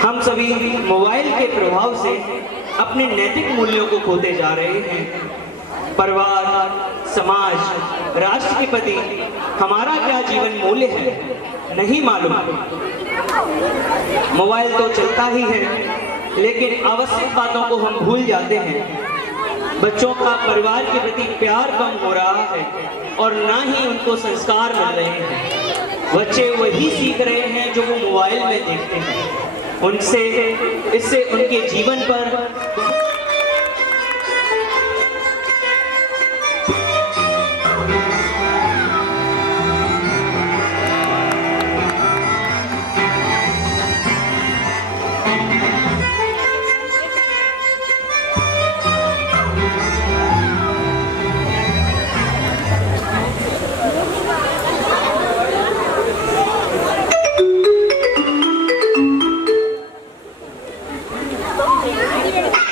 हम सभी मोबाइल के प्रभाव से अपने नैतिक मूल्यों को खोते जा रहे हैं। परिवार, समाज, राष्ट्र के प्रति हमारा क्या जीवन मूल्य है नहीं मालूम। मोबाइल तो चलता ही है, लेकिन आवश्यक बातों को हम भूल जाते हैं। बच्चों का परिवार के प्रति प्यार कम हो रहा है और ना ही उनको संस्कार मिल रहे हैं। बच्चे वही सीख रहे हैं जो वो मोबाइल में देखते हैं। इससे उनके जीवन पर Yeah.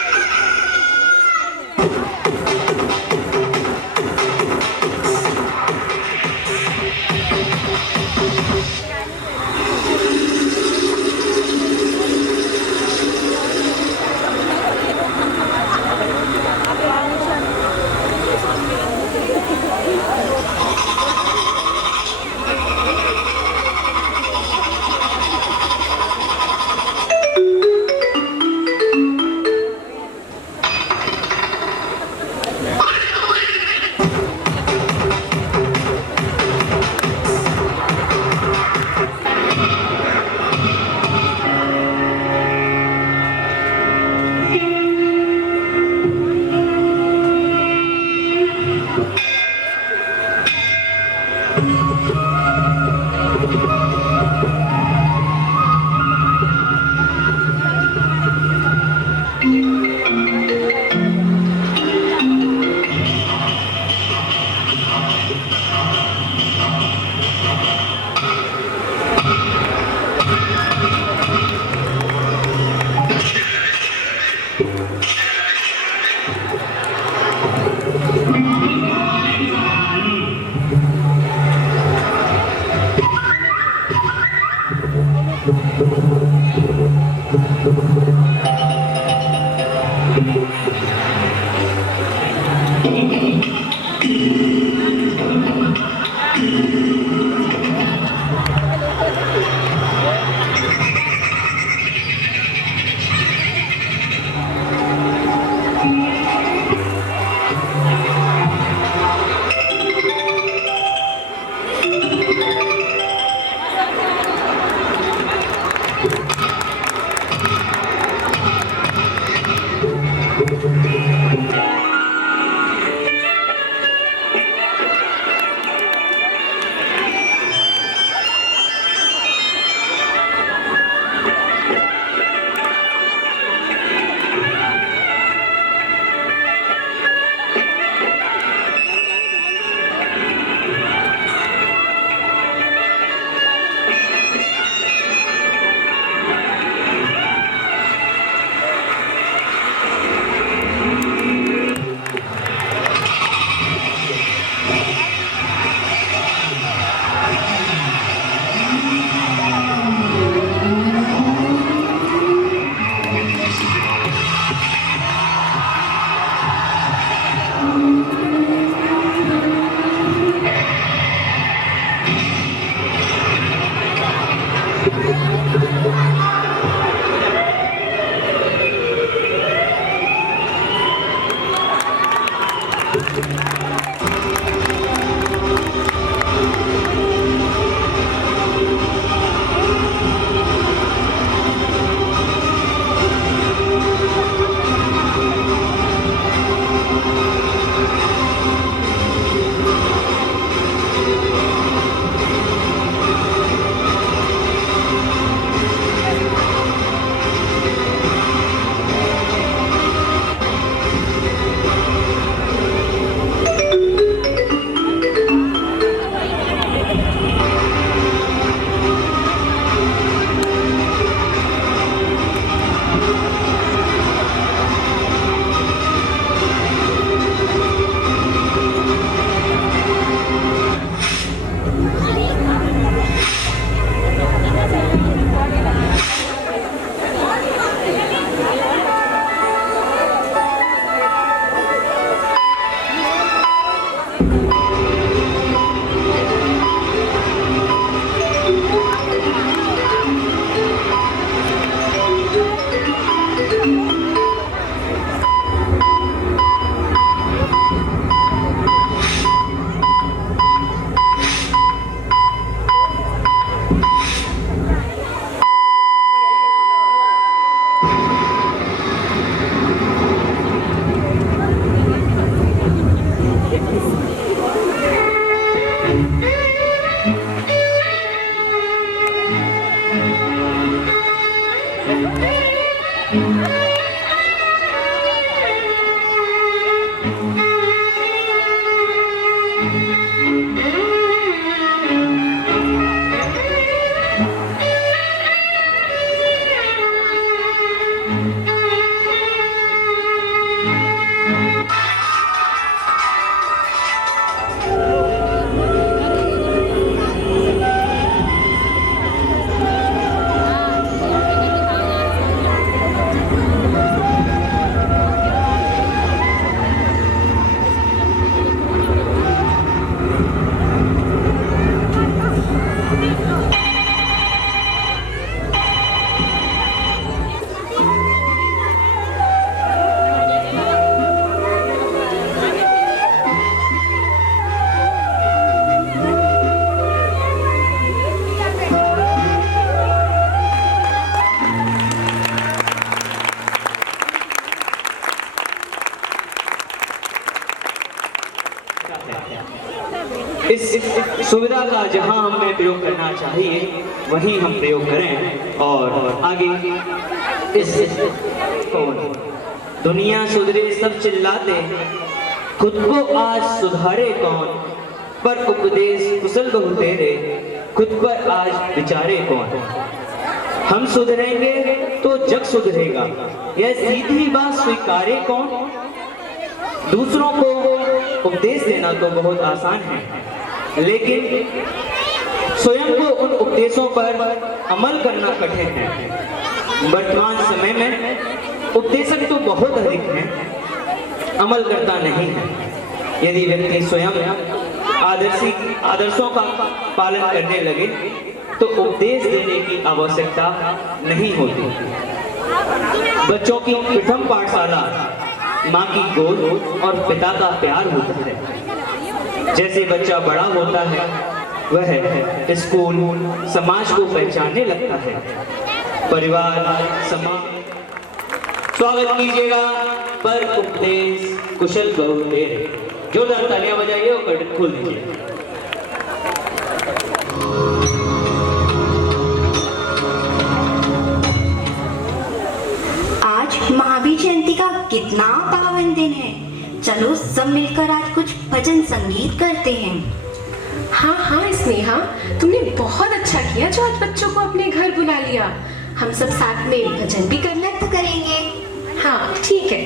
इस सुविधा का जहां हमें प्रयोग करना चाहिए वहीं हम प्रयोग करें। और आगे इस दुनिया सुधरे सब चिल्लाते, खुद को आज सुधारे कौन, पर उपदेश कुशल बहु तेरे, खुद पर आज विचारे कौन। हम सुधरेंगे तो जग सुधरेगा, यह सीधी बात स्वीकारे कौन। दूसरों को उपदेश देना तो बहुत आसान है, लेकिन स्वयं को उन उपदेशों पर अमल करना कठिन है। वर्तमान समय में उपदेशक तो बहुत अधिक हैं, अमल करता नहीं है। यदि व्यक्ति स्वयं आदर्शों का पालन करने लगे तो उपदेश देने की आवश्यकता नहीं होती। बच्चों की प्रथम पाठशाला माँ की गोद और पिता का प्यार होता है। जैसे बच्चा बड़ा होता है वह स्कूल समाज को पहचानने लगता है। परिवार समाज स्वागत कीजिएगा पर उपदेश कुशल बहु तेरे। जोरदार तालियां बजाइए और कर्टन खोल दीजिए। महावीर जयंती का कितना पावन दिन है। चलो सब मिलकर आज कुछ भजन संगीत करते हैं। हाँ हाँ स्नेहा, तुमने बहुत अच्छा किया जो आज बच्चों को अपने घर बुला लिया। हम सब साथ में भजन भी करना तो करेंगे। हाँ ठीक है।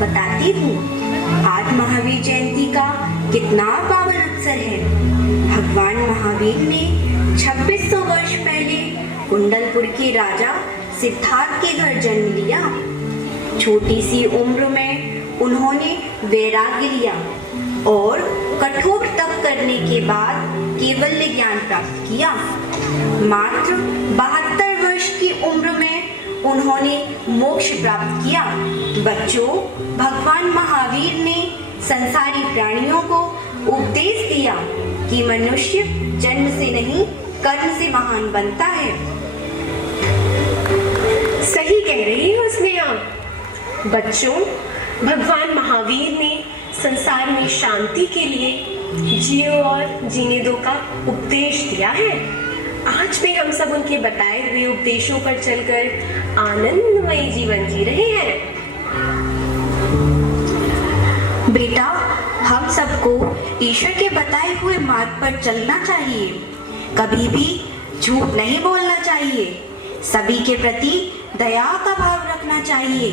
बताती हूँ। आज महावीर जयंती का कितना पावन अवसर है। भगवान महावीर ने 2600 वर्ष पहले कुंडलपुर के राजा सिद्धार्थ के घर जन्म लिया। छोटी सी उम्र में उन्होंने वैराग्य लिया और कठोर तप करने के बाद केवल ज्ञान प्राप्त किया। मात्र 72 वर्ष की उम्र में उन्होंने मोक्ष प्राप्त किया। बच्चों, भगवान महावीर ने संसारी प्राणियों को उपदेश दिया कि मनुष्य जन्म से नहीं कर्म से महान बनता है। सही कह रही हो स्नेहा। बच्चों, भगवान महावीर ने संसार में शांति के लिए जियो और जीने दो का उपदेश दिया है। आज भी हम सब उनके बताए हुए उपदेशों पर चलकर आनंदमयी जीवन जी रहे हैं। बेटा, हम सबको ईश्वर के बताए हुए मार्ग पर चलना चाहिए। कभी भी झूठ नहीं बोलना चाहिए। सभी के प्रति दया का भाव रखना चाहिए।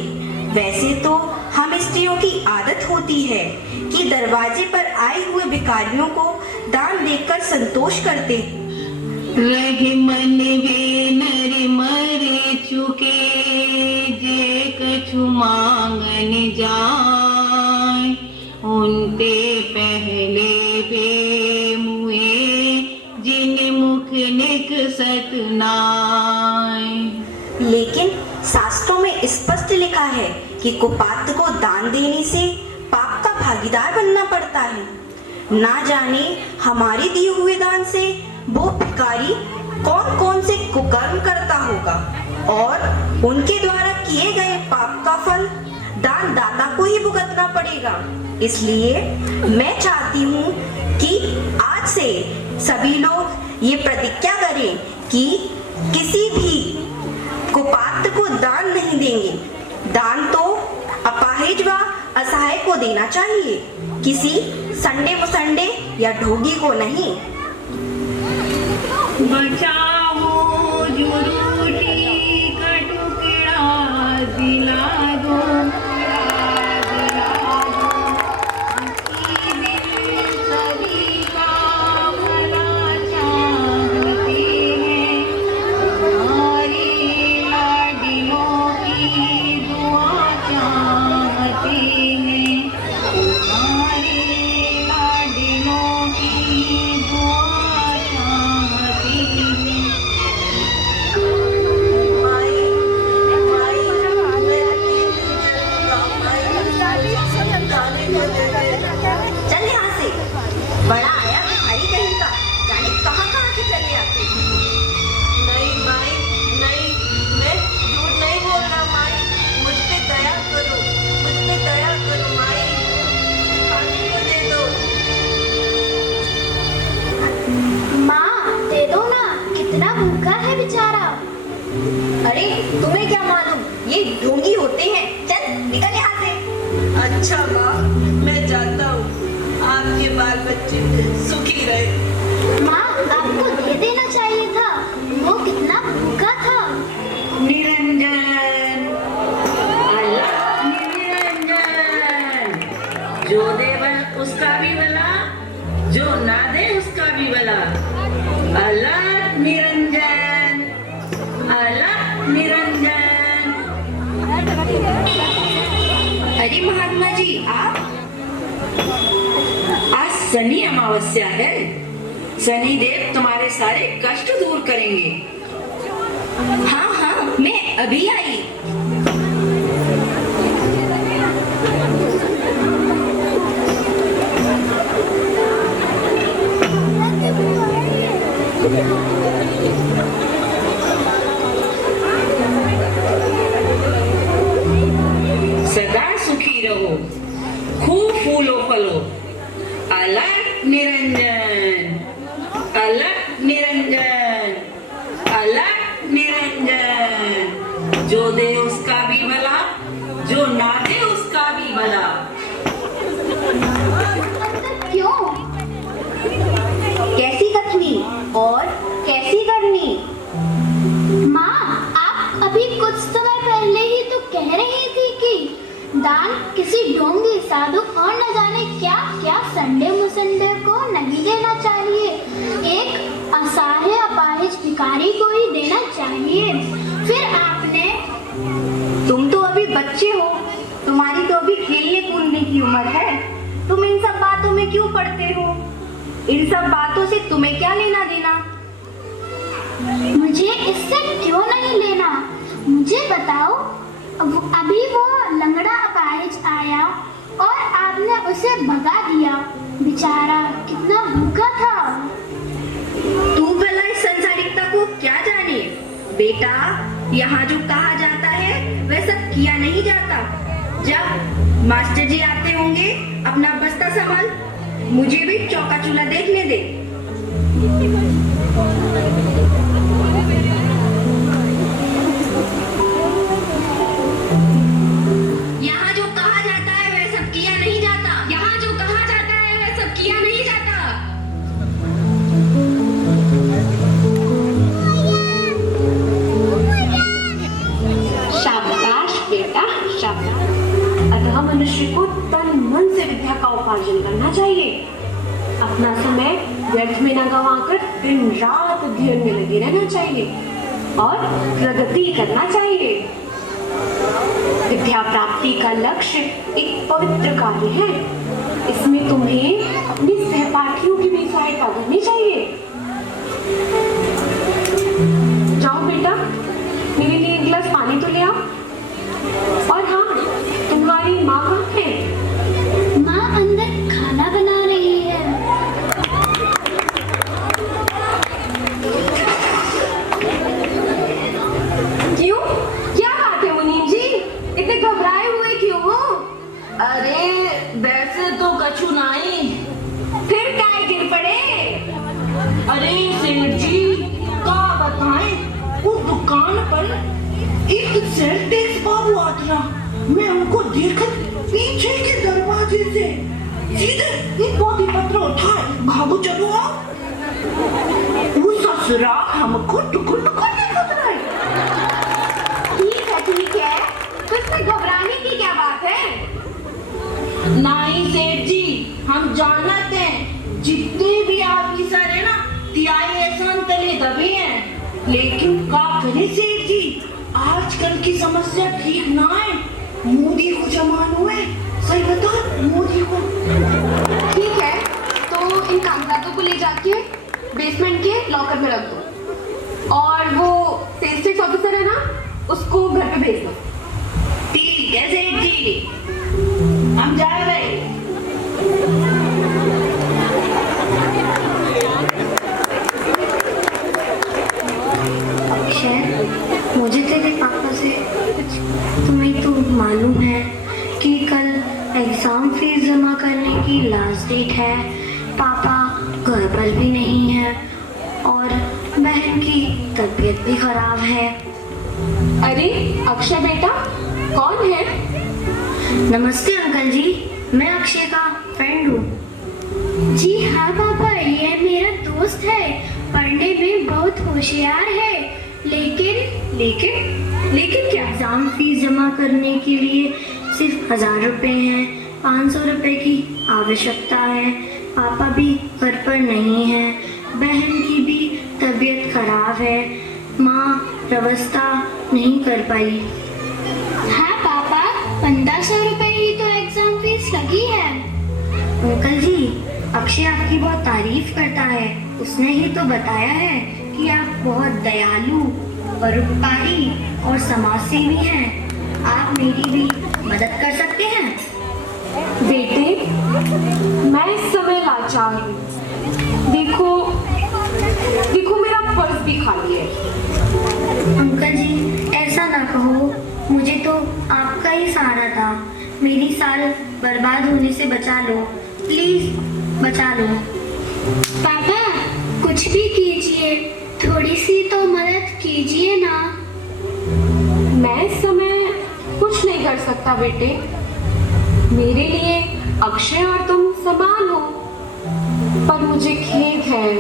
वैसे तो हम स्त्रियों की आदत होती है कि दरवाजे पर आए हुए भिखारियों को दान देकर संतोष करते। रहे मन वे नर मर चुके, जाए, उनते पहले बे मुए जिन मुख निकसत नाय। लेकिन शास्त्रों में स्पष्ट लिखा है कि कुपात्र को दान देने से पाप का भागीदार बनना पड़ता है। ना जाने हमारे दिए हुए दान से वो भिखारी कौन कौन से कुकर्म करता होगा और उनके द्वारा किए गए पाप का फल दान दाता को ही भुगतना पड़ेगा। इसलिए मैं चाहती हूँ कि आज से सभी लोग ये प्रतिज्ञा करें कि किसी भी कुपात्र को दान नहीं देंगे। दान तो अपाहिज व असहाय को देना चाहिए, किसी संडे मुसंडे या ढोगी को नहीं। बचाओ जो रोटी का टुकड़ा दिला दो, सभी का भला चाहते हैं, हमारी लाडियों की दुआ चाहते हैं, हमारी लाडियों की दुआ चाहते हैं। चल यहाँ से, बड़ा आया भिखारी कहीं का, जाने कहाँ कहाँ से चले आते हैं। नहीं माई, नहीं, मैं झूठ नहीं बोल रहा माई, मुझ पे दया करो, मुझ पे दया करो माई, खाने को दे दो। माँ दे दो ना, कितना भूखा है बेचारा। अरे तुम्हें क्या मालूम, ये ढोंगी होते हैं। चल निकल यहाँ से। अच्छा माँ, मैं जाता हूँ, आपके बाल बच्चे सुखी रहे। माँ आपको दे देना चाहिए था, वो कितना भूखा था। निरंजन, अल्लाह निरंजन, जो दे उसका भी भला, जो ना दे उसका भी भला। अल्लाह निरंजन, अल्लाह निरंजन। अरे महात्मा जी आप, आज शनि अमावस्या है, शनि देव तुम्हारे सारे कष्ट दूर करेंगे। हाँ हाँ मैं अभी आई। सदा सुखी रहो, खूब फूलो फलो। अलग निरंजन, अलग निरंजन, अलग निरंजन। जो दे उसका भी भला, जो ना दे उसका भी भला। क्यों? कैसी कथनी और कैसी करनी? माँ आप अभी कुछ समय पहले ही तो कह रही थी कि दान किसी ढोंगी साधु और न जाने क्या क्या संडे मुसंडे को नहीं देना चाहिए, एक असहाय अपाहिज भिखारी को ही देना चाहिए। फिर आपने, तुम तो अभी बच्चे हो, तुम्हारी तो अभी खेलने कूदने की उम्र है, तुम इन सब बातों में क्यों पड़ते हो? इन सब बातों से तुम्हें क्या लेना देना? मुझे इससे क्यों नहीं लेना, मुझे बताओ। अभी वो लंगड़ा अपाहिज आया और आपने उसे भगा दिया, बेचारा कितना भूखा था। तू भला इस संसारिकता को क्या जाने? बेटा, यहाँ जो कहा जाता है वह सब किया नहीं जाता। जब मास्टर जी आते होंगे अपना बस्ता संभाल, मुझे भी चौका चूल्हा देखने दे। यहाँ जो कहा जाता है वह सब किया नहीं जाता। यहाँ जो कहा जाता है वह सब किया नहीं जाता। शाबाश बेटा, शाबाश। अतः मनुष्य को तन मन से विद्या का उपार्जन करना चाहिए, अपना समय व्यर्थ में न गंवाकर दिन रात अध्ययन में लगे रहना चाहिए और प्रगति करना चाहिए। विद्या प्राप्ति का लक्ष्य एक पवित्र कार्य है। इसमें तुम्हें अपने सहपाठियों की भी सहायता करनी चाहिए। जाओ बेटा, मेरे लिए एक गिलास पानी तो ले आओ। और हाँ, तुम्हारी माँ कहाँ है? माँ अंदर खाना बना रही है। क्यों? क्या बात है मुनीम जी? इतने घबराए हुए क्यों हो? अरे वैसे तो कछु नहीं। फिर काय गिर पड़े? अरे सेठ जी, का बताएं, उस दुकान पर एक सेठ टैक्स बाबू आता। मैं उनको देखकर पीछे के दरवाजे से सीधे एक पोथी पत्र उठाए भागो चलो आओ। वो ससुरा हमको टुकुर टुकुर देखत रहे। ठीक है, तो इसमें घबराने की क्या बात है? नहीं सेठ जी, हम जानते हैं जितने भी ऑफिसर है ना तिहाई एहसान तले दबे हैं, लेकिन का करे सेठ जी, आजकल की समस्या ठीक ना है। मोदी को जमानो है, सही बता मोदी को। ठीक है, तो इन कागजातों को ले जाके बेसमेंट के लॉकर में रख दो और वो सेल्स टैक्स ऑफिसर है ना, उसको घर पे भेज दो। ठीक है सेठ जी, हम जा रहे हैं। अक्षय, मुझे तेरे पापा से तुम्हें तो मालूम है कि कल एग्जाम फीस जमा करने की लास्ट डेट है। पापा घर पर भी नहीं है और बहन की तबीयत भी खराब है। अरे अक्षय बेटा, कौन है? नमस्ते अंकल जी, मैं अक्षय का फ्रेंड हूँ। जी हाँ पापा, ये मेरा दोस्त है, पढ़ने में बहुत होशियार है, लेकिन क्या? एग्जाम फीस जमा करने के लिए सिर्फ 1000 रुपए हैं। 500 रुपए की आवश्यकता है। पापा भी घर पर नहीं है, बहन की भी तबीयत खराब है, माँ व्यवस्था नहीं कर पाई। हाँ पापा, 1500 रुपए ही तो एग्जाम फीस लगी है। अंकल जी, अक्षय आपकी बहुत तारीफ करता है। उसने ही तो बताया है कि आप बहुत दयालु, परोपकारी और समाजसेवी हैं। आप मेरी भी मदद कर सकते हैं। बेटे, मैं इस समय लाचार हूँ। देखो मेरा पर्स भी खाली है। अंकल जी, ऐसा ना कहो, मुझे तो आपका ही सहारा था। मेरी साल बर्बाद होने से बचा लो, प्लीज बचा लो। पापा कुछ भी कीजिए, थोड़ी सी तो मदद कीजिए ना। मैं इस समय कुछ नहीं कर सकता बेटे। मेरे लिए अक्षय और तुम समान हो, पर मुझे खेद है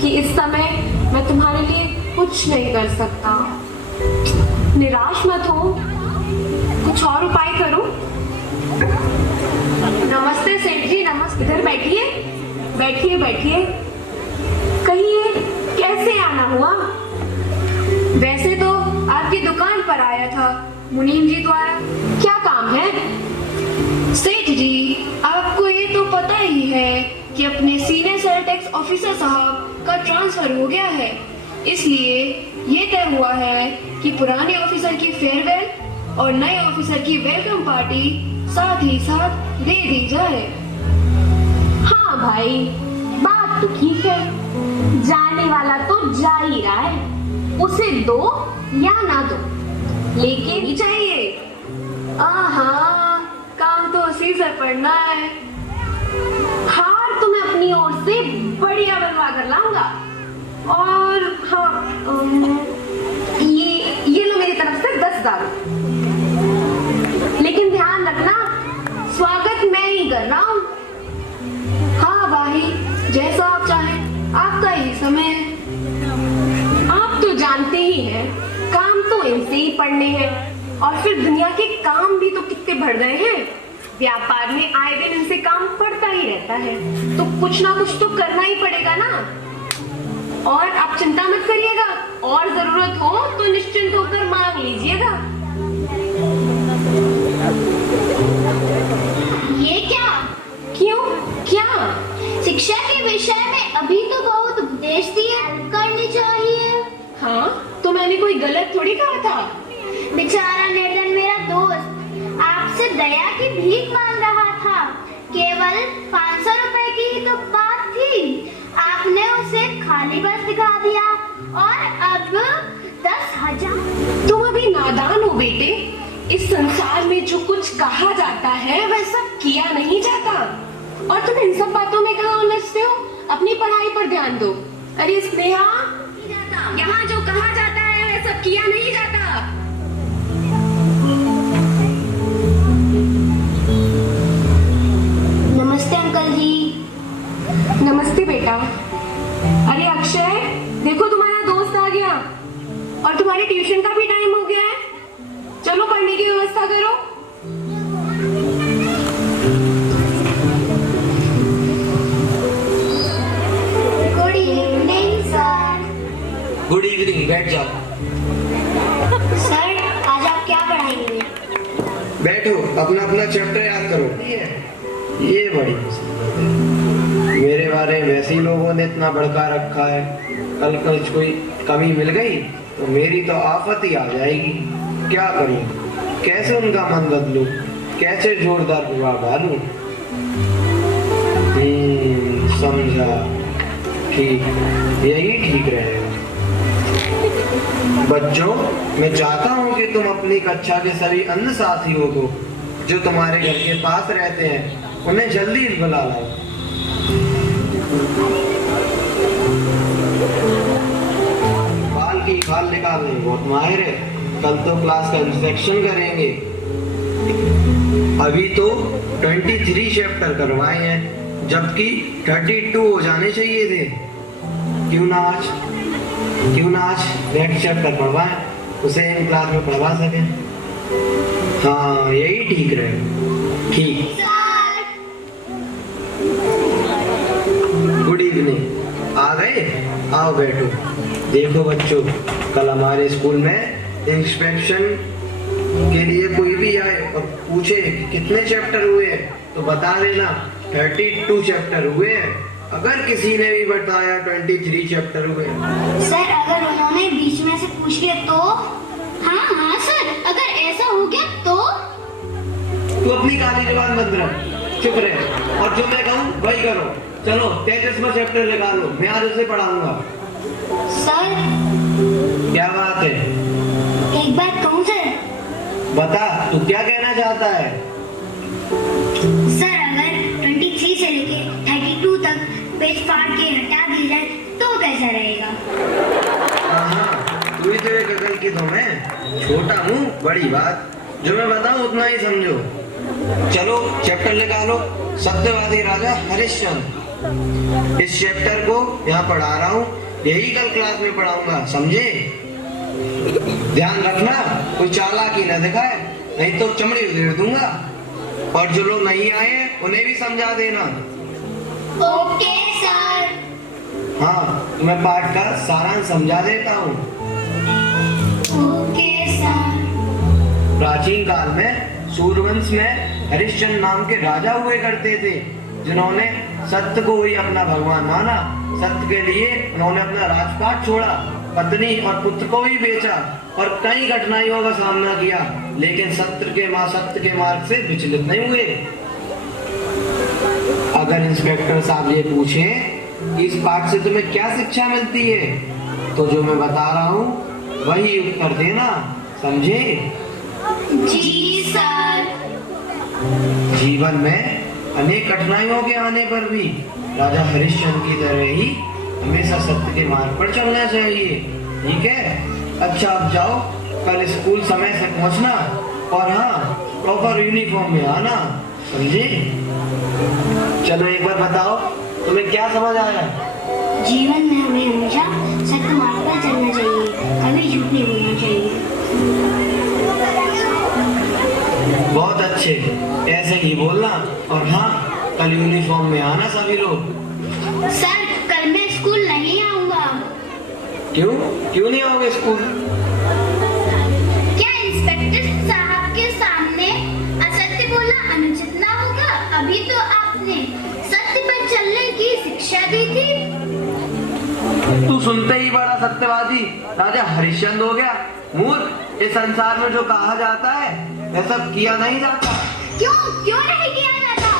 कि इस समय मैं तुम्हारे लिए कुछ नहीं कर सकता। निराश मत हो, कुछ और उपाय करो। नमस्ते सेठ जी, नमस्ते। इधर बैठिए। कहिए, कैसे आना हुआ? वैसे तो आपकी दुकान पर आया था मुनीम जी द्वारा। क्या काम है? सेठ जी, आपको ये तो पता ही है कि अपने सीनियर सेल टैक्स ऑफिसर साहब का ट्रांसफर हो गया है, इसलिए ये तय हुआ है कि पुराने ऑफिसर की फेयरवेल और नए ऑफिसर की वेलकम पार्टी साथ ही साथ दे दी जाए। हाँ भाई, बात तो ठीक है, जाने वाला तो जा ही रहा है, उसे दो या ना दो, लेकिन ही चाहिए। काम तो उसी से पड़ना है। हार तो मैं अपनी ओर से बढ़िया बनवा कर लाऊंगा। और हाँ, ये लो मेरी तरफ से 10,000। लेकिन ध्यान रखना, स्वागत मैं ही कर रहा हूँ। हाँ भाई, जैसा आप चाहें, आपका ही समय है। आप तो जानते ही हैं, काम तो इनसे ही पड़ने हैं, और फिर दुनिया के काम भी तो कितने बढ़ गए हैं। व्यापार में आए दिन इनसे काम पड़ता ही रहता है, तो कुछ ना कुछ तो करना ही पड़ेगा ना। और आप चिंता मत करिएगा, और जरूरत हो तो निश्चिंत होकर मांग लीजिएगा। हाँ, तो मैंने कोई गलत थोड़ी कहा था। बेचारा निर्धन मेरा दोस्त आपसे दया की भीख मांग रहा था। केवल 500 रुपए की ही तो बात थी, आपने उसे खाली बस दिखा दिया और अब 10,000। तुम अभी नादान हो बेटे। इस संसार में जो कुछ कहा जाता है वह सब किया नहीं जाता, और तुम इन सब बातों में कहाँ उलझते हो? अपनी पढ़ाई पर ध्यान दो। अरे स्नेहा, यहाँ जो कहा जाता है वह सब किया नहीं जाता। नमस्ते अंकल जी। नमस्ते बेटा। अरे अक्षय, देखो तुम्हारा दोस्त आ गया और तुम्हारे ट्यूशन का भी टाइम हो गया है। चलो पढ़ने की व्यवस्था करो। Good evening sir. Good evening, बैठ जाओ। सर आज आप क्या पढ़ाएंगे? बैठो, अपना अपना चैप्टर याद करो। ये बड़ी मेरे बारे में वैसे ही लोगों ने इतना भड़का रखा है, कल कुछ कोई कमी मिल गई तो मेरी तो आफत ही आ जाएगी। क्या करूं, कैसे उनका मन बदलूं, कैसे जोरदार प्रभाव डालूं? समझा, ठीक, यही ठीक रहेगा। बच्चों, मैं चाहता हूं कि तुम अपनी कक्षा के सभी अन्य साथियों को जो तुम्हारे घर के पास रहते हैं उन्हें जल्दी बुला लाओ। बाल की खाल निकालने बहुत माहिर है, कल तो क्लास का इंस्पेक्शन करेंगे। अभी तो 23 चैप्टर करवाए हैं, जबकि 32 हो जाने चाहिए थे। क्यों ना आज नेक्स्ट चैप्टर पढ़वाएं, उसे इन क्लास में पढ़वा सकें। हाँ, यही ठीक रहे। ठीक। गुड इवनिंग, आ गए? आओ बैठो। देखो बच्चों, कल हमारे स्कूल में इंस्पेक्शन के लिए कोई भी आए और पूछे कि कितने चैप्टर हुए तो बता देना 32 चैप्टर हुए हैं। अगर किसी ने भी बताया 23 चैप्टर हुए। सर अगर उन्होंने बीच में से पूछ लिया तो? हाँ सर, अगर ऐसा हो गया तो? तू अपनी काली जुबान बंद रख, चुप रहे और जो मैं कहूँ वही करो। चलो 33वां चैप्टर निकालो, मैं आज उसे पढ़ाऊंगा। सर क्या बात है? एक बात कहूँ सर? बता, तू क्या कहना चाहता है? सर अगर 23 से लेके 32 तक पेज फाड़ के हटा दी जाए तो कैसा रहेगा? हाँ, तू ही तो एक अकल की तुम है। छोटा मुंह बड़ी बात, जो मैं बताऊं उतना ही समझो। चलो चैप्टर निकालो, सत्यवादी राजा हरिश्चंद्र। इस चैप्टर को यहाँ पढ़ा रहा हूँ, यही कल क्लास में पढ़ाऊंगा, समझे? ध्यान रखना, कोई चालाकी न दिखाए, नहीं तो चमड़ी उधेड़ दूंगा। और जो लोग नहीं आए उन्हें भी समझा देना। Okay sir. हाँ, मैं पाठ का सारांश समझा देता हूँ। Okay sir. प्राचीन काल में सूर्यवंश में हरिश्चंद्र नाम के राजा हुए करते थे, जिन्होंने सत्य को ही अपना भगवान माना। सत्य के लिए उन्होंने अपना राजपाट छोड़ा, पत्नी और पुत्र को भी बेचा और कई कठिनाइयों का सामना किया, लेकिन सत्य के मार्ग से विचलित नहीं हुए। अगर इंस्पेक्टर साहब ये पूछे कि इस पाठ से तुम्हें क्या शिक्षा मिलती है, तो जो मैं बता रहा हूँ वही उत्तर देना, समझे? जी सर। जीवन में अनेक कठिनाइयों के आने पर भी राजा हरिश्चंद्र की तरह ही हमेशा सत्य के मार्ग पर चलना चाहिए, ठीक है? अच्छा, अब जाओ, कल स्कूल समय से पहुंचना और हाँ, प्रॉपर यूनिफॉर्म में आना, समझे? चलो एक बार बताओ, तुम्हें क्या समझ आया? जीवन में हमें हमेशा सत्य मार्ग पर चलना चाहिए, कभी झूठ नहीं बोलना चाहिए। बहुत अच्छे, ऐसे ही बोलना और हाँ, कल यूनिफॉर्म में आना सभी लोग। सर कल मैं स्कूल नहीं आऊंगा। क्यों नहीं आओगे स्कूल? क्या इंस्पेक्टर साहब के सामने असत्य बोलना अनुचित ना होगा? अभी तो आपने सत्य पर चलने की शिक्षा दी थी। तू सुनते ही बड़ा सत्यवादी राजा हरिश्चंद्र हो गया। मूर्ख, इस संसार में जो कहा जाता है वह सब किया नहीं जाता। क्यों क्यों नहीं किया जाता?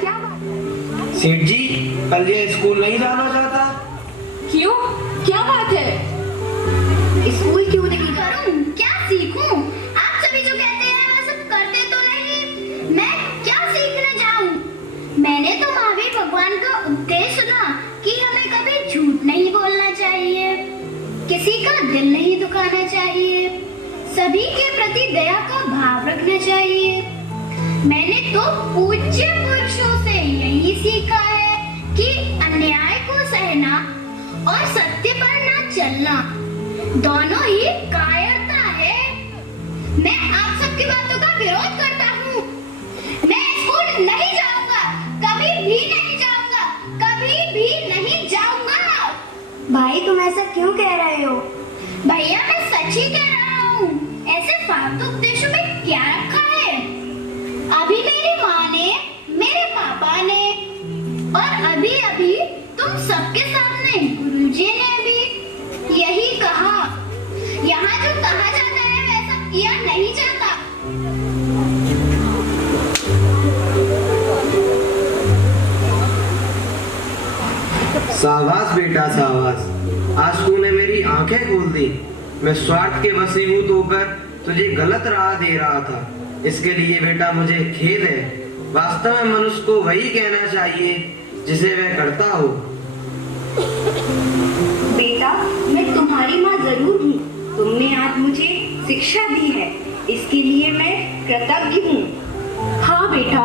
क्या बात? सेठ जी, कल ये स्कूल नहीं जाना चाहता। क्यों, क्या बात है? स्कूल क्यों नहीं करूं? क्या सीखूं? आप सभी जो कहते हैं वह सब करते तो नहीं, मैं क्या सीखने जाऊं? मैंने तो महावीर भगवान का उपदेश सुना कि हमें कभी झूठ नहीं बोलना चाहिए, किसी का दिल नहीं दुखाना चाहिए, सभी के प्रति दया का भाव रखना चाहिए। मैंने तो पूज्य पुरुषों से यही सीखा है कि अन्याय को सहना और सत्य पर न चलना दोनों ही कायरता है। मैं आप सबकी बातों का विरोध करता हूँ। मैं स्कूल नहीं जाऊंगा, कभी भी नहीं जाऊंगा, कभी भी नहीं जाऊंगा। भाई तुम ऐसा क्यों कह रहे हो? भैया मैं सच ही कह रहा हूँ। ऐसे फालतू उपदेशों में क्या रखा है? अभी मेरी माँ ने, मेरे पापा ने और अभी अभी तुम सबके सामने गुरुजी ने भी यही कहा। यहाँ जो कहा जाता है वैसा किया नहीं जाता। शाबाश बेटा शाबाश, आज तूने मेरी आंखें खोल दी। मैं स्वार्थ के वशीभूत होकर तुझे गलत राह दे रहा था, इसके लिए बेटा मुझे खेद है। वास्तव में मनुष्य को वही कहना चाहिए जिसे वह करता हो। बेटा मैं तुम्हारी माँ जरूर हूँ, तुमने आज मुझे शिक्षा दी है, इसके लिए मैं कृतज्ञ हूँ। हाँ बेटा,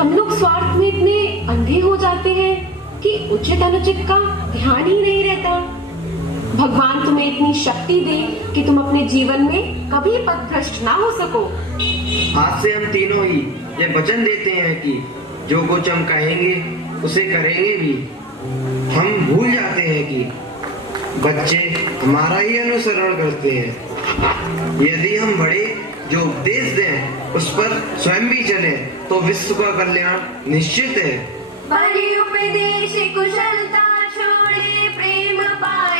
हम लोग स्वार्थ में इतने अंधे हो जाते हैं कि उचित अनुचित का ध्यान ही नहीं रहता। भगवान तुम्हें इतनी शक्ति दे कि तुम अपने जीवन में कभी पथभ्रष्ट ना हो सको। आज से हम तीनों ही ये वचन देते हैं कि जो कुछ हम कहेंगे उसे करेंगे भी। हम भूल जाते हैं कि बच्चे हमारा ही अनुसरण करते हैं। यदि हम बड़े जो उपदेश दें उस पर स्वयं भी चले तो विश्व का कल्याण निश्चित है। उपदेश कुशलता छोड़े प्रेम पाए।